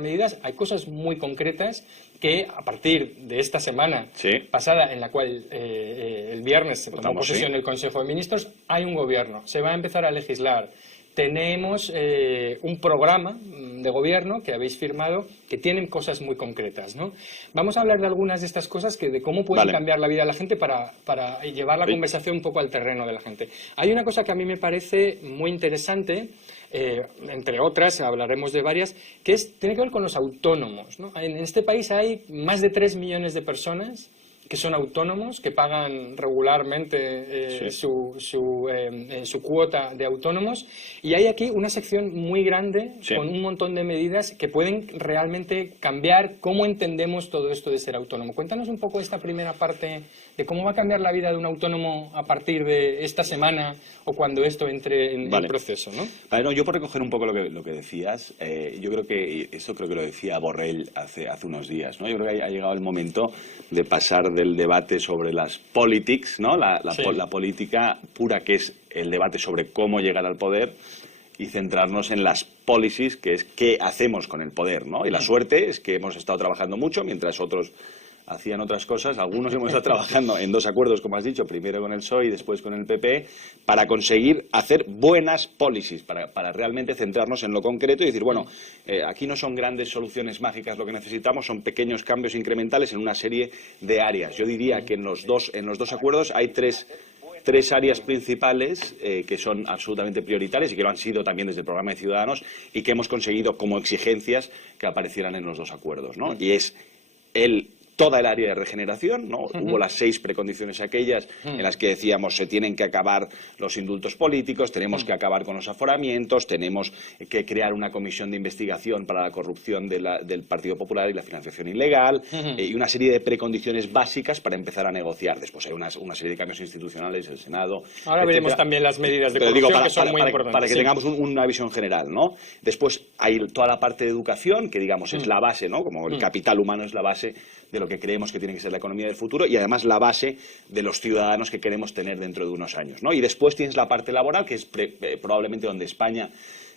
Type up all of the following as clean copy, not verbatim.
medidas, hay cosas muy concretas que a partir de esta semana pasada, en la cual el viernes se tomó posesión el Consejo de Ministros, hay un gobierno, se va a empezar a legislar. Tenemos un programa de gobierno que habéis firmado que tienen cosas muy concretas, ¿no? Vamos a hablar de algunas de estas cosas, de cómo pueden cambiar la vida de la gente para llevar la conversación un poco al terreno de la gente. Hay una cosa que a mí me parece muy interesante, entre otras, hablaremos de varias, que tiene que ver con los autónomos, ¿no? En este país hay más de 3 millones de personas que son autónomos, que pagan regularmente su cuota de autónomos, y hay aquí una sección muy grande con un montón de medidas que pueden realmente cambiar cómo entendemos todo esto de ser autónomo. Cuéntanos un poco esta primera parte de cómo va a cambiar la vida de un autónomo a partir de esta semana o cuando esto entre en el proceso, ¿no? Vale, no, yo por recoger un poco lo que decías, yo creo que esto creo que lo decía Borrell hace unos días, ¿no? Yo creo que ha llegado el momento de pasar del debate sobre las politics, ¿no? La política pura, que es el debate sobre cómo llegar al poder, y centrarnos en las policies, que es qué hacemos con el poder, ¿no? Y la suerte es que hemos estado trabajando mucho mientras otros hacían otras cosas. Algunos hemos estado trabajando en 2 acuerdos, como has dicho, primero con el PSOE y después con el PP, para conseguir hacer buenas policies, para realmente centrarnos en lo concreto y decir, bueno, aquí no son grandes soluciones mágicas lo que necesitamos, son pequeños cambios incrementales en una serie de áreas. Yo diría que en los dos acuerdos hay tres áreas principales que son absolutamente prioritarias y que lo han sido también desde el programa de Ciudadanos y que hemos conseguido como exigencias que aparecieran en los 2 acuerdos, ¿no? Y es toda el área de regeneración, ¿no? Hubo las 6 precondiciones aquellas en las que decíamos se tienen que acabar los indultos políticos, tenemos que acabar con los aforamientos, tenemos que crear una comisión de investigación para la corrupción del Partido Popular y la financiación ilegal, y una serie de precondiciones básicas para empezar a negociar. Después hay una serie de cambios institucionales, el Senado. Ahora veremos también las medidas de corrupción, que son muy importantes. Para que tengamos una visión general, ¿no? Después hay toda la parte de educación, que digamos es la base, ¿no? Como el capital humano es la base de lo que creemos que tiene que ser la economía del futuro y además la base de los ciudadanos que queremos tener dentro de unos años, ¿no? Y después tienes la parte laboral, que es probablemente donde España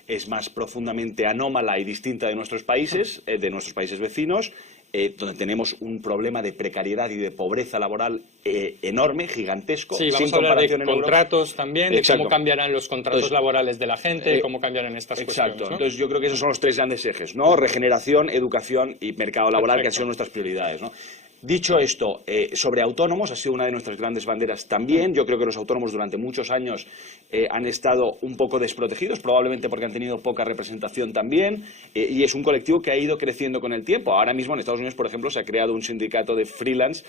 es más profundamente anómala y distinta de nuestros países vecinos, donde tenemos un problema de precariedad y de pobreza laboral enorme, gigantesco. Sí, vamos a hablar de contratos también, de cómo cambiarán los contratos laborales de la gente, cómo cambiarán estas cuestiones, ¿no? Entonces yo creo que esos son los 3 grandes ejes, ¿no? Regeneración, educación y mercado laboral, que han sido nuestras prioridades, ¿no? Dicho esto, sobre autónomos, ha sido una de nuestras grandes banderas también. Yo creo que los autónomos durante muchos años han estado un poco desprotegidos, probablemente porque han tenido poca representación también, y es un colectivo que ha ido creciendo con el tiempo. Ahora mismo en Estados Unidos, por ejemplo, se ha creado un sindicato de freelance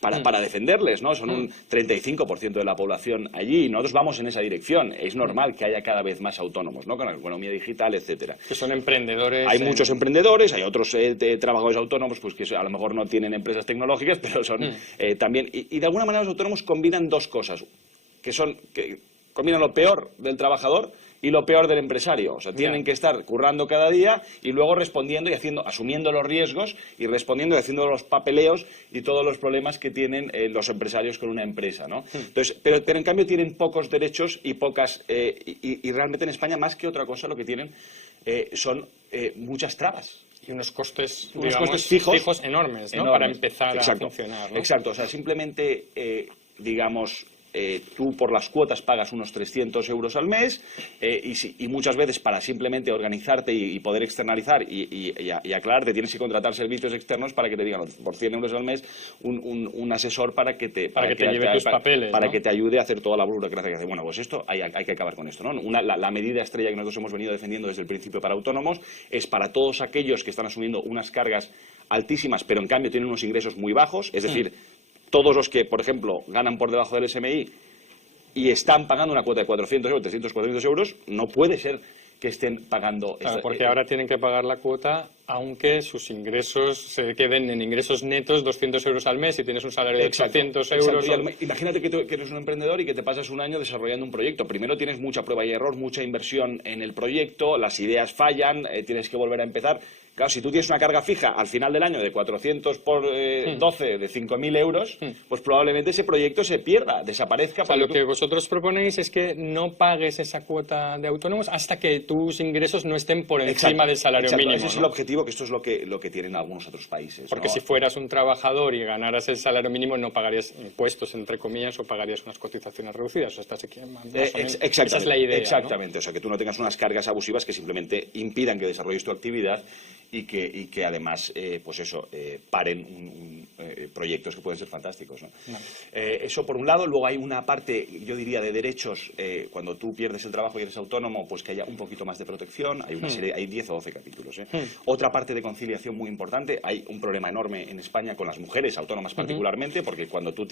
para defenderles, ¿no? Son un 35% de la población allí y nosotros vamos en esa dirección. Es normal que haya cada vez más autónomos, ¿no? Con la economía digital, etcétera. Que son emprendedores. Hay muchos emprendedores, hay otros trabajadores autónomos pues que a lo mejor no tienen empresas tecnológicas, pero son también... Y de alguna manera los autónomos combinan 2 cosas, que combinan lo peor del trabajador y lo peor del empresario. O sea, tienen que estar currando cada día y luego respondiendo y asumiendo los riesgos y respondiendo y haciendo los papeleos y todos los problemas que tienen los empresarios con una empresa, ¿no? Entonces, pero en cambio tienen pocos derechos y pocas... y realmente en España, más que otra cosa, lo que tienen son muchas trabas. Y unos costes fijos enormes, ¿no? Para empezar a funcionar, ¿no? Exacto. O sea, simplemente, digamos... tú por las cuotas pagas unos 300 euros al mes y muchas veces para simplemente organizarte y poder externalizar y aclararte tienes que contratar servicios externos para que te digan por 100 euros al mes un asesor para que te lleve tus papeles, para ¿no? que te ayude a hacer toda la burocracia que hace. Bueno, pues esto hay que acabar con esto, ¿no? La medida estrella que nosotros hemos venido defendiendo desde el principio para autónomos es para todos aquellos que están asumiendo unas cargas altísimas pero en cambio tienen unos ingresos muy bajos, es decir, todos los que, por ejemplo, ganan por debajo del SMI y están pagando una cuota de 400 euros, 300, 400 euros, no puede ser que estén pagando... Claro, porque ahora tienen que pagar la cuota aunque sus ingresos se queden en ingresos netos 200 euros al mes y tienes un salario de 800 euros. Imagínate que eres un emprendedor y que te pasas un año desarrollando un proyecto. Primero tienes mucha prueba y error, mucha inversión en el proyecto, las ideas fallan, tienes que volver a empezar. Claro, si tú tienes una carga fija al final del año de 400 por 12, de 5.000 euros, pues probablemente ese proyecto se pierda, desaparezca. O sea, lo que vosotros proponéis es que no pagues esa cuota de autónomos hasta que tus ingresos no estén por encima del salario mínimo. Ese es el objetivo, que esto es lo que tienen algunos otros países. Porque si fueras un trabajador y ganaras el salario mínimo, no pagarías impuestos, entre comillas, o pagarías unas cotizaciones reducidas. O sea, esa es la idea. Exactamente, ¿no? O sea, que tú no tengas unas cargas abusivas que simplemente impidan que desarrolles tu actividad y que además, paren proyectos que pueden ser fantásticos, ¿no? Vale. Eso por un lado. Luego hay una parte, yo diría, de derechos. Cuando tú pierdes el trabajo y eres autónomo, pues que haya un poquito más de protección. Hay una serie, hay 10 o 12 capítulos. Otra parte de conciliación muy importante. Hay un problema enorme en España con las mujeres autónomas particularmente, porque cuando tú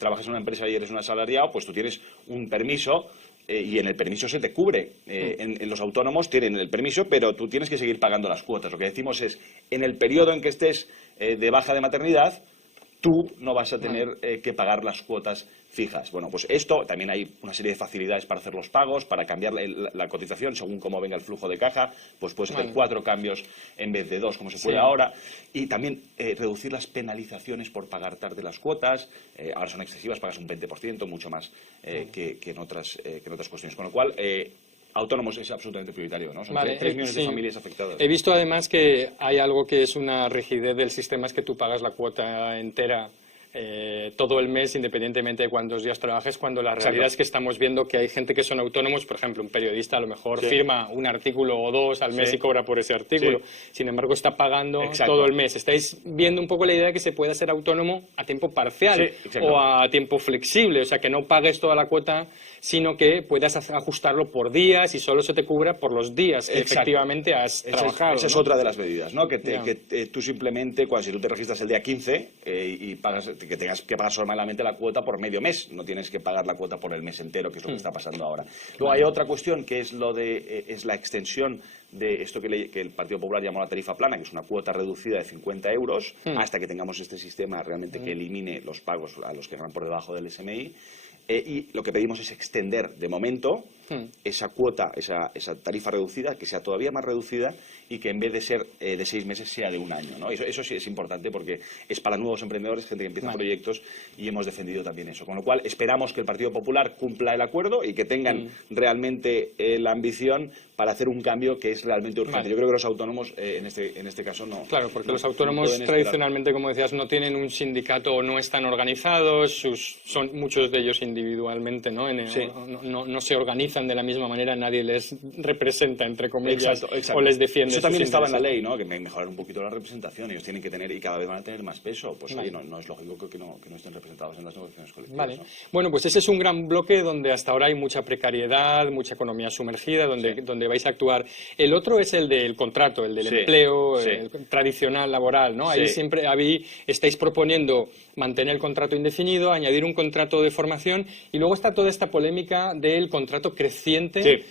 trabajas en una empresa y eres un asalariado, pues tú tienes un permiso. Y en el permiso se te cubre. En los autónomos tienen el permiso, pero tú tienes que seguir pagando las cuotas. Lo que decimos es, en el periodo en que estés de baja de maternidad, tú no vas a tener que pagar las cuotas fijas. Bueno, pues esto, también hay una serie de facilidades para hacer los pagos, para cambiar la cotización según cómo venga el flujo de caja, pues puedes hacer 4 cambios en vez de 2, como se puede ahora. Y también reducir las penalizaciones por pagar tarde las cuotas. Ahora son excesivas, pagas un 20%, mucho más que en otras cuestiones. Con lo cual, autónomos es absolutamente prioritario, ¿no? Son 3 millones de familias afectadas. He visto además que hay algo que es una rigidez del sistema, es que tú pagas la cuota entera todo el mes, independientemente de cuántos días trabajes, cuando la realidad es que estamos viendo que hay gente que son autónomos. Por ejemplo, un periodista a lo mejor firma un artículo o 2 al mes y cobra por ese artículo. Sin embargo, está pagando todo el mes. Estáis viendo un poco la idea de que se pueda ser autónomo a tiempo parcial o a tiempo flexible, o sea, que no pagues toda la cuota, sino que puedas ajustarlo por días y solo se te cubra por los días que efectivamente has trabajado. Esa es otra de las medidas, ¿no? Que tú simplemente, si tú te registras el día 15 y pagas, que tengas que pagar solamente la cuota por medio mes, no tienes que pagar la cuota por el mes entero, que es lo que está pasando ahora. Luego hay otra cuestión que es es la extensión de esto que el Partido Popular llamó la tarifa plana, que es una cuota reducida de 50 euros, hasta que tengamos este sistema realmente que elimine los pagos a los que ganan por debajo del SMI. Y lo que pedimos es extender de momento esa cuota, esa tarifa reducida, que sea todavía más reducida y que en vez de ser de 6 meses sea de un año, ¿no? Eso sí es importante porque es para nuevos emprendedores, gente que empieza proyectos, y hemos defendido también eso. Con lo cual esperamos que el Partido Popular cumpla el acuerdo y que tengan realmente la ambición para hacer un cambio que es realmente urgente. Yo creo que los autónomos en este caso no. Claro, porque los autónomos tradicionalmente, como decías, no tienen un sindicato o no están organizados, son muchos de ellos individualmente, ¿no? No se organizan de la misma manera, nadie les representa, entre comillas, o les defiende. Eso también estaba en la ley, ¿no? Que mejorar un poquito la representación. Ellos tienen que tener, y cada vez van a tener más peso. Pues oye, no es lógico que no estén representados en las negociaciones colectivas. Vale. ¿No? Bueno, pues ese es un gran bloque donde hasta ahora hay mucha precariedad, mucha economía sumergida, donde vais a actuar. El otro es el del contrato, el del empleo el tradicional laboral, ¿no? Ahí siempre estáis proponiendo mantener el contrato indefinido, añadir un contrato de formación, y luego está toda esta polémica del contrato creciente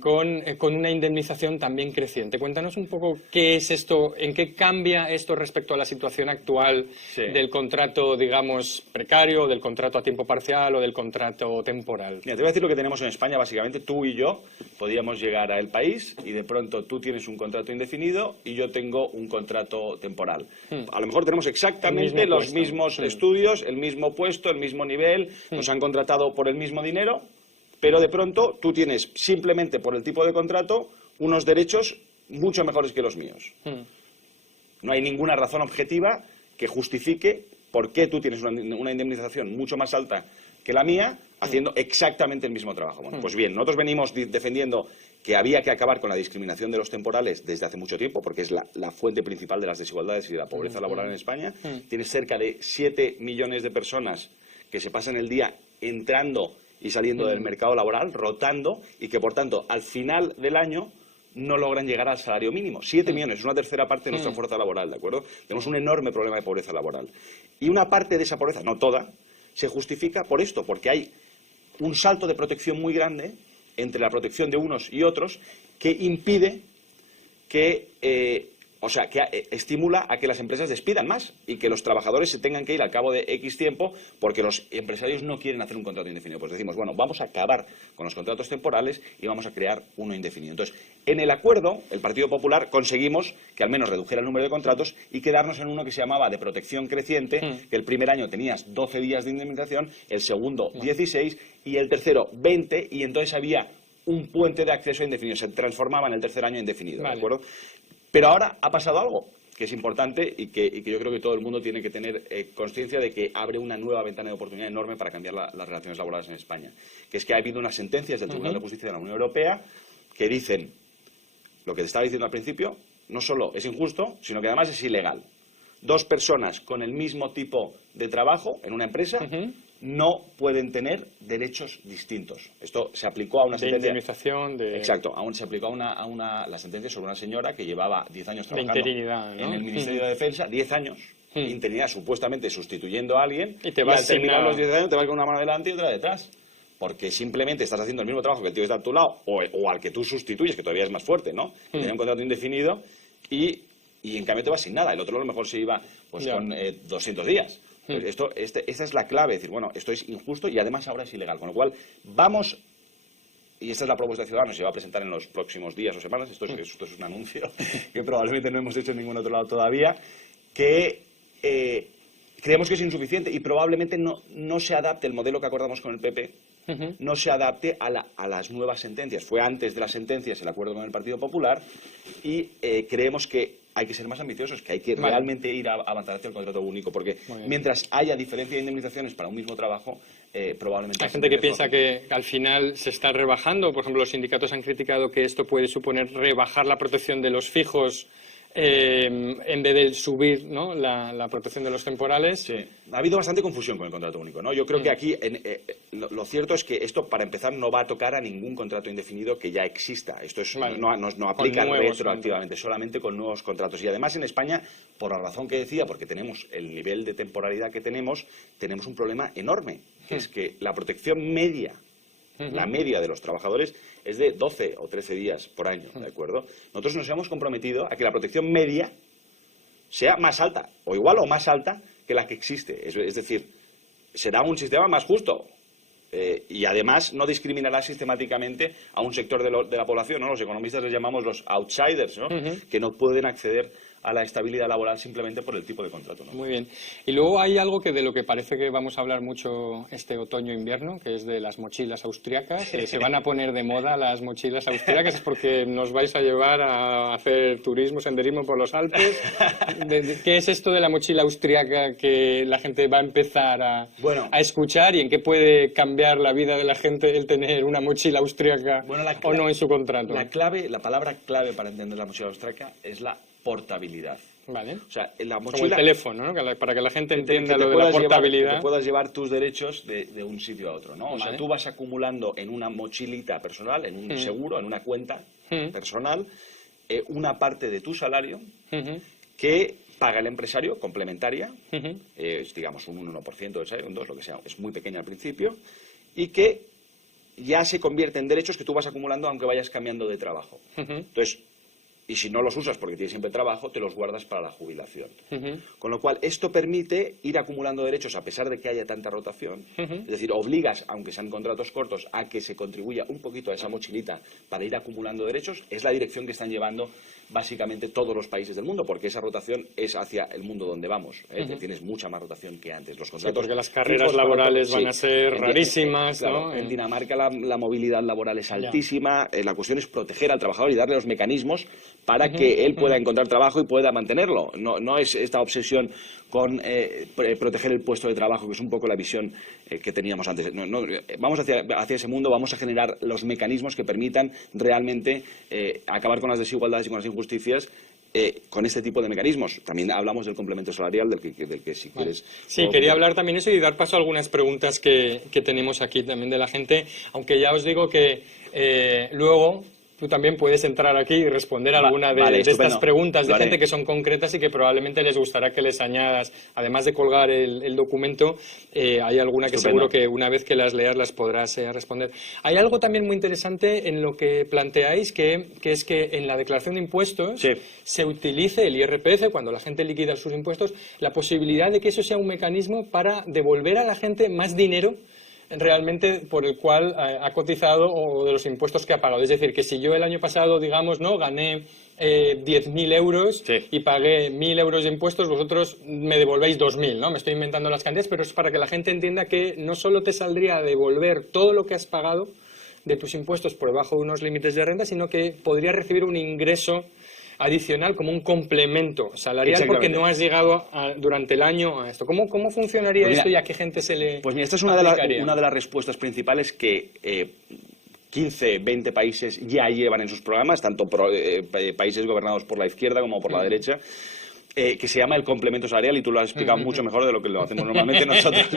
con una indemnización también creciente. Cuéntanos un poco qué es esto, en qué cambia esto respecto a la situación actual del contrato, digamos, precario, del contrato a tiempo parcial o del contrato temporal. Mira, te voy a decir lo que tenemos en España. Básicamente, tú y yo podíamos llegar al país y de pronto tú tienes un contrato indefinido y yo tengo un contrato temporal. A lo mejor tenemos exactamente los mismos estudios, el mismo puesto, el mismo nivel, nos han contratado por el mismo dinero, pero de pronto tú tienes, simplemente por el tipo de contrato, unos derechos mucho mejores que los míos. No hay ninguna razón objetiva que justifique por qué tú tienes una indemnización mucho más alta que la mía, haciendo exactamente el mismo trabajo. Bueno, pues bien, nosotros venimos defendiendo que había que acabar con la discriminación de los temporales desde hace mucho tiempo, porque es la fuente principal de las desigualdades y de la pobreza laboral en España. Tienes cerca de 7 millones de personas que se pasan el día entrando y saliendo del mercado laboral, rotando, y que, por tanto, al final del año no logran llegar al salario mínimo. 7 millones, es una tercera parte de nuestra fuerza laboral, ¿de acuerdo? Tenemos un enorme problema de pobreza laboral. Y una parte de esa pobreza, no toda, se justifica por esto, porque hay un salto de protección muy grande entre la protección de unos y otros que impide que O sea, que estimula a que las empresas despidan más y que los trabajadores se tengan que ir al cabo de X tiempo porque los empresarios no quieren hacer un contrato indefinido. Pues decimos, bueno, vamos a acabar con los contratos temporales y vamos a crear uno indefinido. Entonces, en el acuerdo, el Partido Popular conseguimos que al menos redujera el número de contratos y quedarnos en uno que se llamaba de protección creciente, que el primer año tenías 12 días de indemnización, el segundo 16 y el tercero 20, y entonces había un puente de acceso indefinido. Se transformaba en el tercer año indefinido, ¿de acuerdo? Pero ahora ha pasado algo que es importante y que yo creo que todo el mundo tiene que tener consciencia de que abre una nueva ventana de oportunidad enorme para cambiar las relaciones laborales en España. Que es que ha habido unas sentencias del Tribunal de Justicia de la Unión Europea que dicen lo que te estaba diciendo al principio, no solo es injusto, sino que además es ilegal. Dos personas con el mismo tipo de trabajo en una empresa no pueden tener derechos distintos. Esto se aplicó a una sentencia... De indemnización, de... Exacto, se aplicó a la sentencia sobre una señora que llevaba 10 años trabajando en el Ministerio de Defensa, 10 años, interinidad, supuestamente sustituyendo a alguien, y al terminar los 10 años te vas con una mano delante y otra detrás. Porque simplemente estás haciendo el mismo trabajo que el tío que está a tu lado, o al que tú sustituyes, que todavía es más fuerte, ¿no? Que tiene un contrato indefinido y en cambio te vas sin nada. El otro a lo mejor se iba pues con 200 días. Pues esta es la clave, es decir, bueno, esto es injusto y además ahora es ilegal. Con lo cual, vamos, y esta es la propuesta de Ciudadanos, se va a presentar en los próximos días o semanas, esto es un anuncio que probablemente no hemos hecho en ningún otro lado todavía, que creemos que es insuficiente y probablemente no se adapte el modelo que acordamos con el PP, no se adapte a las nuevas sentencias. Fue antes de las sentencias el acuerdo con el Partido Popular y creemos que hay que ser más ambiciosos, que hay que realmente ir a avanzar hacia el contrato único, porque mientras haya diferencia de indemnizaciones para un mismo trabajo, probablemente... Hay gente que piensa que al final se está rebajando. Por ejemplo, los sindicatos han criticado que esto puede suponer rebajar la protección de los fijos en vez de subir, ¿no?, la protección de los temporales. Sí. Ha habido bastante confusión con el contrato único, ¿no? Yo creo que aquí lo cierto es que esto, para empezar, no va a tocar a ningún contrato indefinido que ya exista. Esto no aplica retroactivamente, solamente con nuevos contratos. Y además en España, por la razón que decía, porque tenemos el nivel de temporalidad que tenemos un problema enorme, que es que la protección media, la media de los trabajadores es de 12 o 13 días por año, ¿de acuerdo? Nosotros nos hemos comprometido a que la protección media sea más alta, o igual o más alta que la que existe. Es decir, será un sistema más justo y además no discriminará sistemáticamente a un sector de la población, ¿no? Los economistas les llamamos los outsiders, ¿no? Que no pueden acceder a la estabilidad laboral simplemente por el tipo de contrato, ¿no? Muy bien. Y luego hay algo que de lo que parece que vamos a hablar mucho este otoño-invierno, que es de las mochilas austriacas. Se van a poner de moda las mochilas austriacas, es porque nos vais a llevar a hacer turismo, senderismo por los Alpes. ¿Qué es esto de la mochila austriaca que la gente va a empezar a escuchar y en qué puede cambiar la vida de la gente el tener una mochila austriaca o no en su contrato? La palabra clave para entender la mochila austriaca es la portabilidad. Vale. O sea, la mochila, como el teléfono, ¿no? Para que la gente entienda lo de la portabilidad. Que puedas llevar tus derechos de un sitio a otro, ¿no? O sea, tú vas acumulando en una mochilita personal, en un seguro, en una cuenta personal, una parte de tu salario que paga el empresario, complementaria, es, digamos, un 1% del salario, un 2%, lo que sea, es muy pequeña al principio, y que ya se convierte en derechos que tú vas acumulando aunque vayas cambiando de trabajo. Entonces, y si no los usas porque tienes siempre trabajo, te los guardas para la jubilación. Con lo cual, esto permite ir acumulando derechos a pesar de que haya tanta rotación. Es decir, obligas, aunque sean contratos cortos, a que se contribuya un poquito a esa mochilita para ir acumulando derechos. Es la dirección que están llevando básicamente todos los países del mundo, porque esa rotación es hacia el mundo donde vamos. Tienes mucha más rotación que antes. Los contratos porque las carreras laborales van a ser rarísimas, claro, ¿no? En Dinamarca la movilidad laboral es altísima. La cuestión es proteger al trabajador y darle los mecanismos para que él pueda encontrar trabajo y pueda mantenerlo. No es esta obsesión con proteger el puesto de trabajo, que es un poco la visión que teníamos antes. Vamos hacia ese mundo, vamos a generar los mecanismos que permitan realmente acabar con las desigualdades y con las injusticias con este tipo de mecanismos. También hablamos del complemento salarial, del que si quieres... Sí, quería hablar también eso y dar paso a algunas preguntas que tenemos aquí también de la gente, aunque ya os digo que luego tú también puedes entrar aquí y responder a alguna de estas preguntas de gente que son concretas y que probablemente les gustará que les añadas. Además de colgar el documento, hay alguna que seguro que una vez que las leas las podrás responder. Hay algo también muy interesante en lo que planteáis, que es que en la declaración de impuestos se utilice el IRPF, cuando la gente liquida sus impuestos, la posibilidad de que eso sea un mecanismo para devolver a la gente más dinero realmente por el cual ha cotizado o de los impuestos que ha pagado. Es decir, que si yo el año pasado, digamos, no gané 10.000 euros y pagué 1.000 euros de impuestos, vosotros me devolvéis 2.000, ¿no? Me estoy inventando las cantidades, pero es para que la gente entienda que no solo te saldría a devolver todo lo que has pagado de tus impuestos por debajo de unos límites de renta, sino que podrías recibir un ingreso adicional como un complemento salarial porque no has llegado durante el año a esto. ¿Cómo funcionaría esto y a qué gente se le Pues mira, esta es una de las respuestas principales que 15, 20 países ya llevan en sus programas, tanto países gobernados por la izquierda como por la derecha, que se llama el complemento salarial, y tú lo has explicado mucho mejor de lo que lo hacemos normalmente nosotros,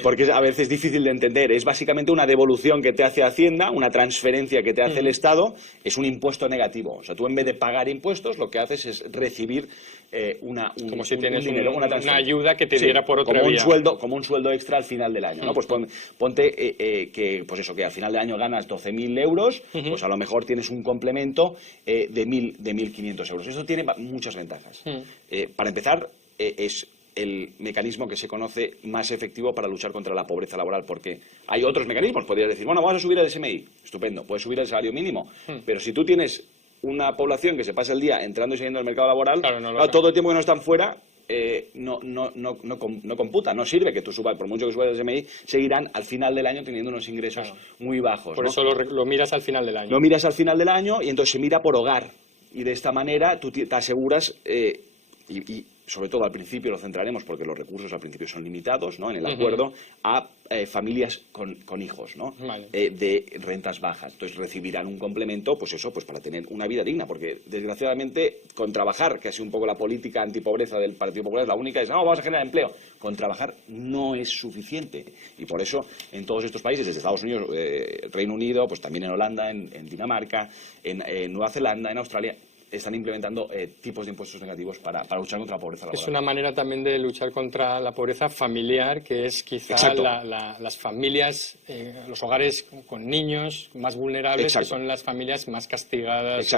porque es a veces difícil de entender. Es básicamente una devolución que te hace Hacienda, una transferencia que te hace el Estado, es un impuesto negativo. O sea, tú en vez de pagar impuestos, lo que haces es recibir como si tienes dinero, una ayuda que te diera por otra como vía. Como un sueldo extra al final del año, ¿no? Pues ponte que al final del año ganas 12.000 euros, pues a lo mejor tienes un complemento de 1.500 euros. Eso tiene muchas ventajas. Para empezar, es el mecanismo que se conoce más efectivo para luchar contra la pobreza laboral, porque hay otros mecanismos. Podrías decir, bueno, vamos a subir el SMI. Estupendo, puedes subir el salario mínimo. Pero si tú tienes una población que se pasa el día entrando y saliendo del mercado laboral, todo el tiempo que no están fuera, no computa, no sirve que tú subas, por mucho que subas el SMI, seguirán al final del año teniendo unos ingresos muy bajos. Por eso lo miras al final del año. Lo miras al final del año y entonces se mira por hogar. Y de esta manera tú te aseguras, y sobre todo al principio lo centraremos porque los recursos al principio son limitados, ¿no? En el acuerdo, a familias con hijos, ¿no? De rentas bajas. Entonces recibirán un complemento, pues para tener una vida digna, porque desgraciadamente con trabajar, que ha sido un poco la política antipobreza del Partido Popular, la única es, vamos a generar empleo. Con trabajar no es suficiente. Y por eso en todos estos países, desde Estados Unidos, Reino Unido, pues también en Holanda, en Dinamarca, en Nueva Zelanda, en Australia, están implementando tipos de impuestos negativos para luchar contra la pobreza laboral. Es una manera también de luchar contra la pobreza familiar, que es quizá las familias, los hogares con niños más vulnerables, que son las familias más castigadas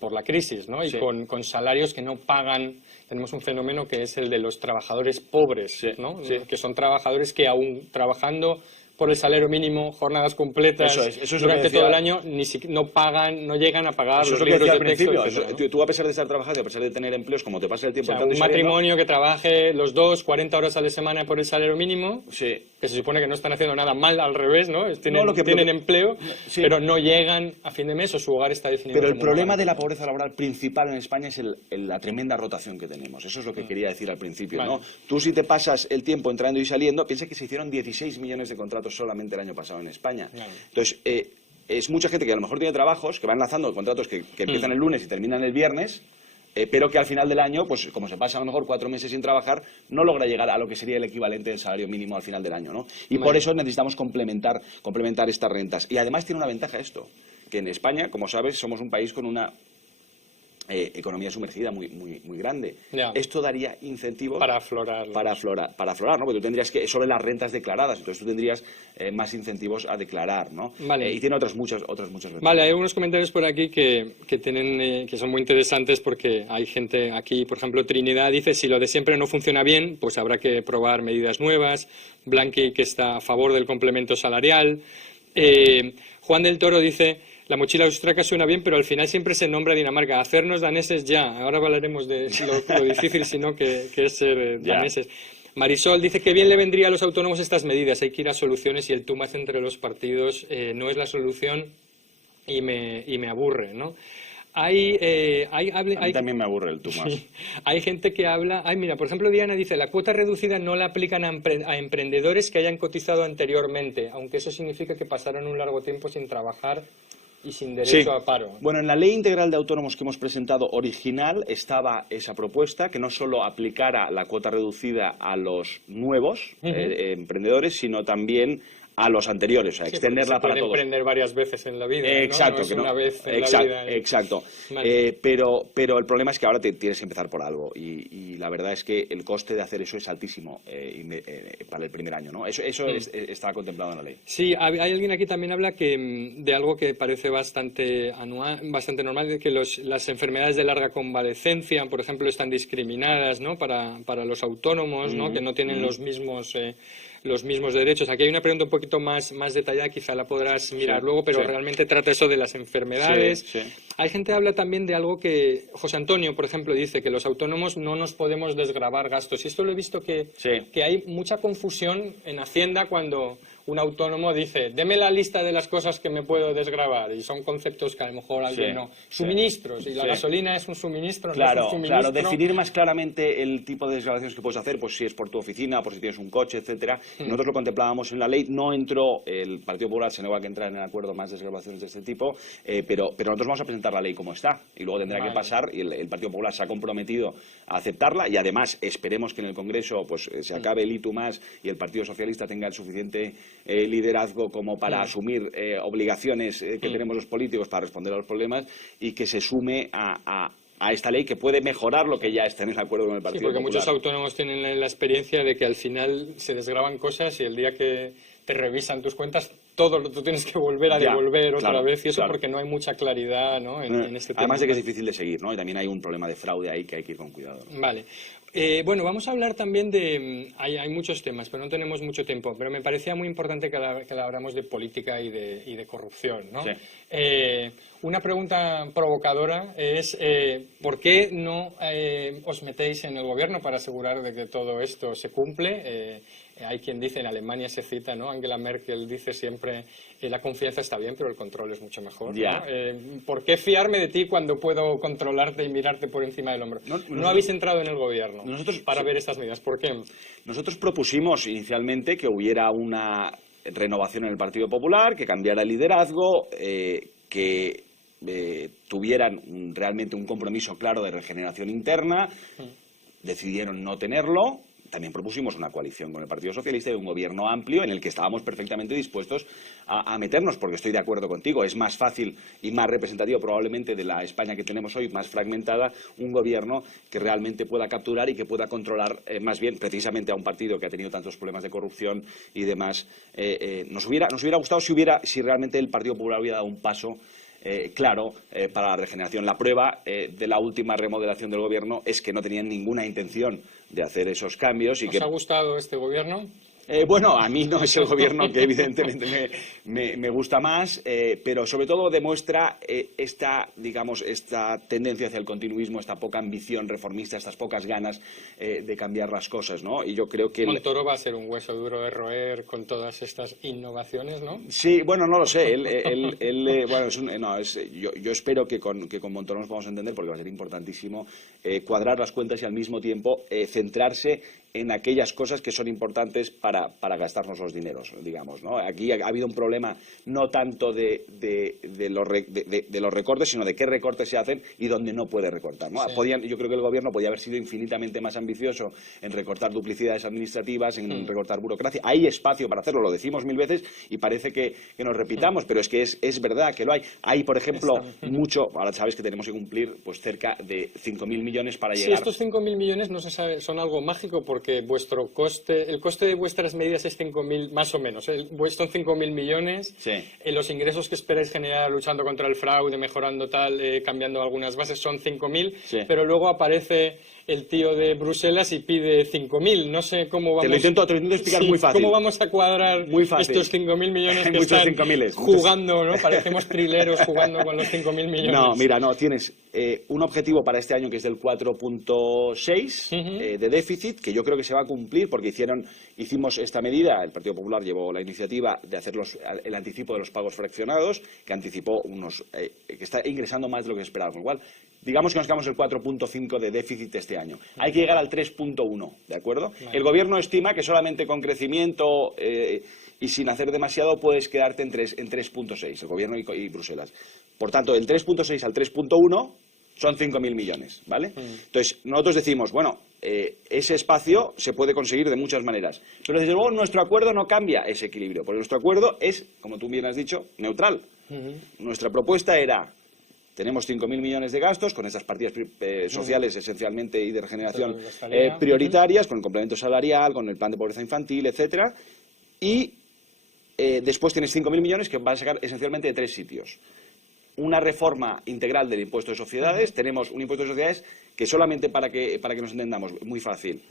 por la crisis, ¿no? Y con salarios que no pagan. Tenemos un fenómeno que es el de los trabajadores pobres, ¿no? Que son trabajadores que aún trabajando por el salario mínimo, jornadas completas durante todo el año, no pagan, no llegan a pagar los libros de texto, etcétera, ¿no? Tú, a pesar de estar trabajando, a pesar de tener empleos, como te pasa el tiempo... O sea, un matrimonio que trabaje los 40 horas a la semana por el salario mínimo, que se supone que no están haciendo nada mal, al revés, ¿no? Tienen empleo, pero no llegan a fin de mes o su hogar está definido. Pero el problema de la pobreza laboral principal en España es la tremenda rotación que tenemos. Eso es lo que quería decir al principio, ¿no? Tú, si te pasas el tiempo entrando y saliendo, piensa que se hicieron 16 millones de contratos solamente el año pasado en España. Entonces, es mucha gente que a lo mejor tiene trabajos, que va enlazando contratos que empiezan el lunes y terminan el viernes, pero que al final del año, pues como se pasa a lo mejor 4 meses sin trabajar, no logra llegar a lo que sería el equivalente del salario mínimo al final del año, ¿no? Y por eso necesitamos complementar estas rentas. Y además tiene una ventaja esto, que en España, como sabes, somos un país con una economía sumergida muy grande. Esto daría incentivos para aflorar, ¿no? Porque tú tendrías que, sobre las rentas declaradas, entonces tú tendrías más incentivos a declarar, ¿no? Y tiene otras muchas ventajas. Vale, hay unos comentarios por aquí que son muy interesantes, porque hay gente aquí, por ejemplo, Trinidad dice: si lo de siempre no funciona bien, pues habrá que probar medidas nuevas. Blanqui, que está a favor del complemento salarial. Juan del Toro dice: la mochila austríaca suena bien, pero al final siempre se nombra Dinamarca. Hacernos daneses ya. Ahora hablaremos de lo difícil, sino que es ser daneses. Marisol dice que bien le vendría a los autónomos estas medidas. Hay que ir a soluciones y el tumaz entre los partidos no es la solución y me aburre, ¿no? A mí también me aburre el tumaz. Sí. Hay gente que habla... mira, por ejemplo, Diana dice: la cuota reducida no la aplican a emprendedores que hayan cotizado anteriormente, aunque eso significa que pasaron un largo tiempo sin trabajar y sin derecho a paro. Bueno, en la Ley Integral de Autónomos que hemos presentado original estaba esa propuesta, que no solo aplicara la cuota reducida a los nuevos emprendedores, sino también a los anteriores, a extenderla para todos. Se puede emprender varias veces en la vida, exacto, ¿no? No es una vez en la vida. Exacto. Vale. Pero el problema es que ahora tienes que empezar por algo y la verdad es que el coste de hacer eso es altísimo para el primer año, ¿no? Eso está contemplado en la ley. Sí, hay alguien aquí también habla de algo que parece bastante normal, de que las enfermedades de larga convalecencia, por ejemplo, están discriminadas, ¿no? para los autónomos, ¿no? Que no tienen los mismos derechos. Aquí hay una pregunta un poquito más detallada, quizá la podrás mirar luego, pero realmente trata eso de las enfermedades. Hay gente que habla también de algo que José Antonio, por ejemplo, dice que los autónomos no nos podemos desgravar gastos. Y esto lo he visto que hay mucha confusión en Hacienda cuando un autónomo dice, deme la lista de las cosas que me puedo desgravar, y son conceptos que a lo mejor alguien no. Suministros, y la gasolina es un suministro, claro, no es un suministro. Claro, definir más claramente el tipo de desgravaciones que puedes hacer, pues si es por tu oficina, por si tienes un coche, etcétera. Nosotros lo contemplábamos en la ley, no entró el Partido Popular, se negó a que entrara en el acuerdo más desgravaciones de este tipo, pero nosotros vamos a presentar la ley como está, y luego tendrá que pasar, y el Partido Popular se ha comprometido a aceptarla, y además esperemos que en el Congreso pues se acabe el ITU más y el Partido Socialista tenga el suficiente liderazgo como para asumir obligaciones que tenemos los políticos para responder a los problemas y que se sume a esta ley que puede mejorar lo que ya está en el acuerdo con el Partido Popular. Sí, porque muchos autónomos tienen la experiencia de que al final se desgravan cosas y el día que te revisan tus cuentas, todo tú tienes que volver a devolver otra vez, y eso porque no hay mucha claridad, ¿no? en este tema. Además de que es difícil de seguir, ¿no? Y también hay un problema de fraude ahí que hay que ir con cuidado, ¿no? Vale. Bueno, vamos a hablar también de... Hay muchos temas, pero no tenemos mucho tiempo. Pero me parecía muy importante que habláramos de política y de corrupción, ¿no? Sí. Una pregunta provocadora es ¿por qué no os metéis en el gobierno para asegurar de que todo esto se cumple? Hay quien dice, en Alemania se cita, ¿no? Angela Merkel dice siempre la confianza está bien, pero el control es mucho mejor, ¿no? ¿Por qué fiarme de ti cuando puedo controlarte y mirarte por encima del hombro? No habéis entrado en el gobierno para ver estas medidas. ¿Por qué? Nosotros propusimos inicialmente que hubiera una renovación en el Partido Popular, que cambiara el liderazgo, que tuvieran realmente un compromiso claro de regeneración interna. Decidieron no tenerlo. También propusimos una coalición con el Partido Socialista y un gobierno amplio en el que estábamos perfectamente dispuestos a meternos, porque estoy de acuerdo contigo, es más fácil y más representativo probablemente de la España que tenemos hoy, más fragmentada, un gobierno que realmente pueda capturar y que pueda controlar más bien precisamente a un partido que ha tenido tantos problemas de corrupción y demás. Nos hubiera gustado si realmente el Partido Popular hubiera dado un paso claro para la regeneración. La prueba de la última remodelación del gobierno es que no tenían ninguna intención de hacer esos cambios. ¿Os ha gustado este gobierno? Bueno, a mí no es el gobierno que evidentemente me gusta más, pero sobre todo demuestra esta tendencia hacia el continuismo, esta poca ambición reformista, estas pocas ganas de cambiar las cosas, ¿no? Y yo creo que Montoro va a ser un hueso duro de roer con todas estas innovaciones, ¿no? Sí, bueno, no lo sé. Yo espero que con Montoro nos podamos entender, porque va a ser importantísimo cuadrar las cuentas y al mismo tiempo centrarse en aquellas cosas que son importantes para gastarnos los dineros, digamos, ¿no? Aquí ha habido un problema no tanto de los recortes, sino de qué recortes se hacen y dónde no puede recortar, ¿no? Sí. Yo creo que el gobierno podía haber sido infinitamente más ambicioso en recortar duplicidades administrativas, en recortar burocracia. Hay espacio para hacerlo, lo decimos mil veces y parece que nos repitamos, pero es que es verdad que lo hay. Hay, por ejemplo, ahora sabes que tenemos que cumplir pues cerca de 5.000 millones para llegar. Sí, estos 5.000 millones no se sabe, son algo mágico porque el coste de vuestras medidas es 5.000, más o menos, son 5.000 millones. Sí. Los ingresos que esperáis generar luchando contra el fraude, mejorando cambiando algunas bases, son 5.000, sí. Pero luego aparece el tío de Bruselas y pide 5.000. No sé cómo vamos... Te lo intento explicar muy fácil. ¿Cómo vamos a cuadrar estos 5.000 millones que están jugando, ¿no? Parecemos trileros jugando con los 5.000 millones. No, mira, tienes un objetivo para este año que es del 4.6 de déficit, que yo creo que se va a cumplir porque hicimos esta medida, el Partido Popular llevó la iniciativa de hacer el anticipo de los pagos fraccionados, que anticipó que está ingresando más de lo que se esperaba, con lo cual digamos que nos quedamos el 4.5 de déficit este año. Hay que llegar al 3.1, ¿de acuerdo? Vale. El gobierno estima que solamente con crecimiento y sin hacer demasiado puedes quedarte en 3.6, el gobierno y Bruselas. Por tanto, del 3.6 al 3.1 son 5.000 millones, ¿vale? Entonces, nosotros decimos, bueno, ese espacio se puede conseguir de muchas maneras. Pero desde luego nuestro acuerdo no cambia ese equilibrio, porque nuestro acuerdo es, como tú bien has dicho, neutral. Nuestra propuesta era, tenemos 5.000 millones de gastos con esas partidas sociales esencialmente y de regeneración prioritarias, con el complemento salarial, con el plan de pobreza infantil, etcétera, y después tienes 5.000 millones que van a sacar esencialmente de 3 sitios. Una reforma integral del impuesto de sociedades. Tenemos un impuesto de sociedades que solamente para que nos entendamos, muy fácil.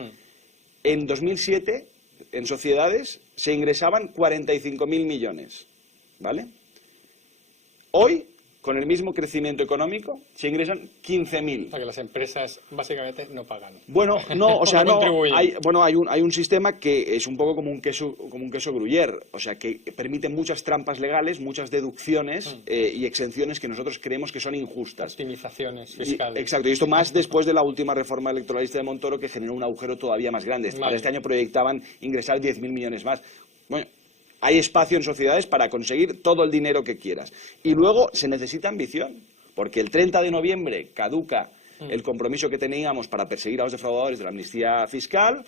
En 2007, en sociedades, se ingresaban 45.000 millones, ¿vale? Hoy, con el mismo crecimiento económico, se ingresan 15.000. O sea, que las empresas básicamente no pagan. Bueno, no, o sea, no. Hay un sistema que es un poco como un queso gruyère, o sea, que permite muchas trampas legales, muchas deducciones y exenciones que nosotros creemos que son injustas. Optimizaciones fiscales. Exacto, y esto más después de la última reforma electoralista de Montoro, que generó un agujero todavía más grande. Vale. Para este año proyectaban ingresar 10.000 millones más. Bueno, hay espacio en sociedades para conseguir todo el dinero que quieras. Y luego se necesita ambición, porque el 30 de noviembre caduca el compromiso que teníamos para perseguir a los defraudadores de la amnistía fiscal.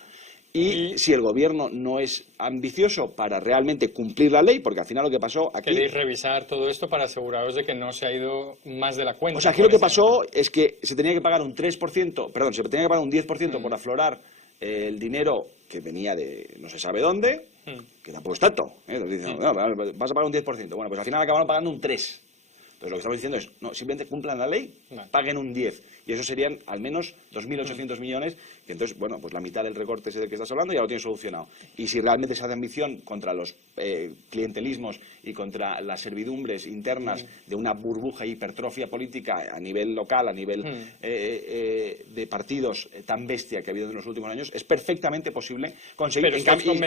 Y si el gobierno no es ambicioso para realmente cumplir la ley, porque al final lo que pasó aquí... Queréis revisar todo esto para aseguraros de que no se ha ido más de la cuenta. O sea, aquí lo que pasó es que se tenía que pagar un 3%, perdón, se tenía que pagar un 10% por aflorar el dinero que venía de no se sabe dónde, que tampoco es tanto. Dicen, no, vas a pagar un 10%. Bueno, pues al final acabaron pagando un 3%. Entonces lo que estamos diciendo es, no, simplemente cumplan la ley, paguen un 10%. Y eso serían al menos 2.800 millones, que entonces, bueno, pues la mitad del recorte ese del que estás hablando ya lo tienes solucionado. Y si realmente se hace ambición contra los clientelismos y contra las servidumbres internas de una burbuja hipertrofia política a nivel local, a nivel de partidos tan bestia que ha habido en los últimos años, es perfectamente posible conseguir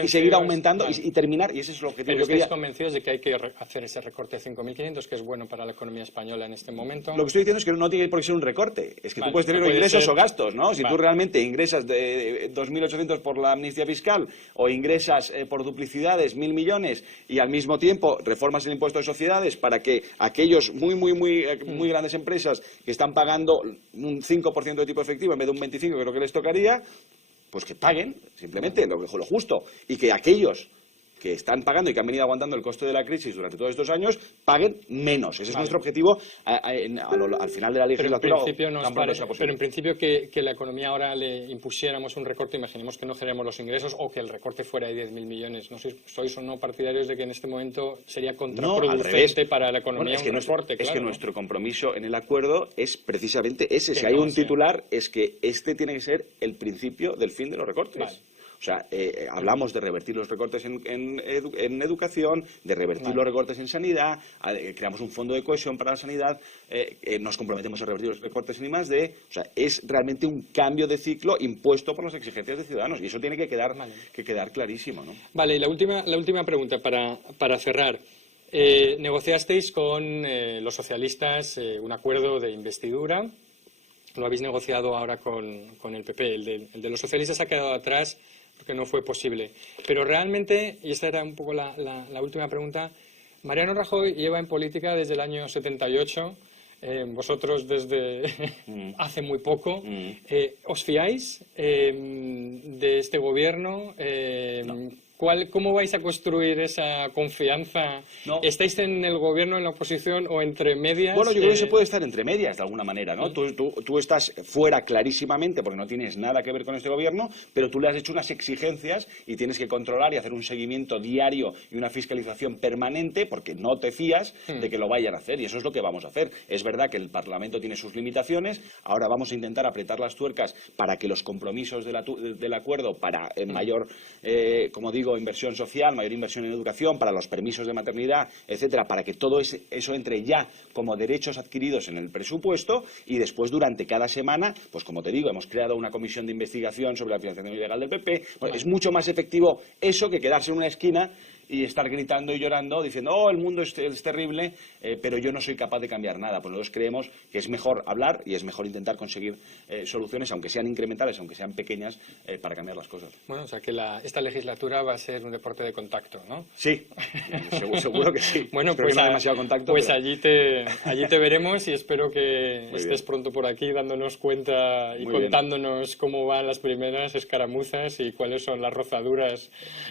y seguir aumentando y terminar, y ese es el objetivo. Pero estáis convencidos de que hay que hacer ese recorte de 5.500, que es bueno para la economía española en este momento. Lo que estoy diciendo es que no tiene por qué ser un recorte. Es que tú puedes tener ingresos o gastos, ¿no? Si tú realmente ingresas de 2.800 por la amnistía fiscal o ingresas por duplicidades 1.000 millones y al mismo tiempo reformas el impuesto de sociedades para que aquellos muy grandes empresas que están pagando un 5% de tipo efectivo en vez de un 25% que creo que les tocaría, pues que paguen simplemente lo justo, y que aquellos que están pagando y que han venido aguantando el coste de la crisis durante todos estos años, paguen menos. Ese es nuestro objetivo al final de la legislatura. Pero en principio que la economía ahora le impusiéramos un recorte, imaginemos que no generemos los ingresos o que el recorte fuera de 10.000 millones. ¿No sois o no partidarios de que en este momento sería contraproducente para la economía un recorte? Es que nuestro compromiso en el acuerdo es precisamente ese. Si hay un titular, es que este tiene que ser el principio del fin de los recortes. Vale. O sea, hablamos de revertir los recortes en educación, de revertir los recortes en sanidad, creamos un fondo de cohesión para la sanidad, nos comprometemos a revertir los recortes en I+D. O sea, es realmente un cambio de ciclo impuesto por las exigencias de Ciudadanos, y eso tiene que quedar clarísimo, ¿no? Vale, y la última pregunta para cerrar. Negociasteis con los socialistas un acuerdo de investidura. Lo habéis negociado ahora con el PP. El de los socialistas ha quedado atrás porque no fue posible. Pero realmente, y esta era un poco la última pregunta, Mariano Rajoy lleva en política desde el año 78, vosotros desde hace muy poco. ¿Os fiáis de este gobierno? No. ¿Cómo vais a construir esa confianza? No. ¿Estáis en el gobierno, en la oposición o entre medias? Bueno, yo creo que se puede estar entre medias de alguna manera, ¿no? Tú estás fuera clarísimamente porque no tienes nada que ver con este gobierno, pero tú le has hecho unas exigencias y tienes que controlar y hacer un seguimiento diario y una fiscalización permanente porque no te fías de que lo vayan a hacer, y eso es lo que vamos a hacer. Es verdad que el Parlamento tiene sus limitaciones, ahora vamos a intentar apretar las tuercas para que los compromisos del acuerdo para mayor, como digo, inversión social, mayor inversión en educación, para los permisos de maternidad, etcétera, para que todo eso entre ya como derechos adquiridos en el presupuesto, y después durante cada semana, pues como te digo, hemos creado una comisión de investigación sobre la financiación ilegal del PP. Bueno, es mucho más efectivo eso que quedarse en una esquina y estar gritando y llorando diciendo, oh, el mundo es terrible, pero yo no soy capaz de cambiar nada. Pues nosotros creemos que es mejor hablar y es mejor intentar conseguir soluciones, aunque sean incrementales, aunque sean pequeñas, para cambiar las cosas. Bueno, o sea que esta legislatura va a ser un deporte de contacto, ¿no? Sí, seguro que sí. Bueno, espero pues, que no demasiado contacto, pues pero... allí te veremos y espero que estés pronto por aquí dándonos cuenta y contándonos cómo van las primeras escaramuzas y cuáles son las rozaduras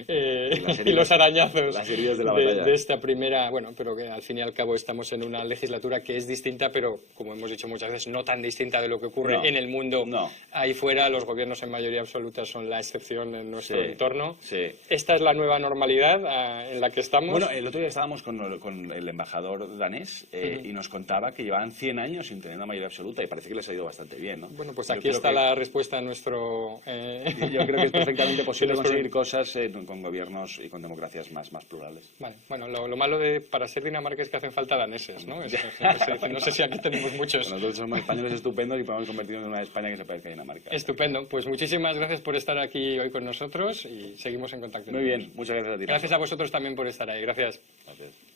y los arañazos de esta primera, bueno, pero que al fin y al cabo estamos en una legislatura que es distinta, pero como hemos dicho muchas veces, no tan distinta de lo que ocurre en el mundo. Ahí fuera los gobiernos en mayoría absoluta son la excepción en nuestro entorno. Esta es la nueva normalidad en la que estamos. Bueno, el otro día estábamos con el embajador danés y nos contaba que llevaban 100 años sin tener una mayoría absoluta y parece que les ha ido bastante bien, ¿no? Bueno, pues aquí está la respuesta a nuestro... Yo creo que es perfectamente posible conseguir cosas con gobiernos y con democracias más plurales. Vale. Bueno, lo malo para ser Dinamarca es que hacen falta daneses, ¿no? No sé si aquí tenemos muchos. Nosotros somos españoles estupendos y podemos convertirnos en una España que se parezca a Dinamarca. Estupendo. Pues muchísimas gracias por estar aquí hoy con nosotros y seguimos en contacto. Muy bien, muchas gracias a ti. Gracias a vosotros también por estar ahí. Gracias. Gracias.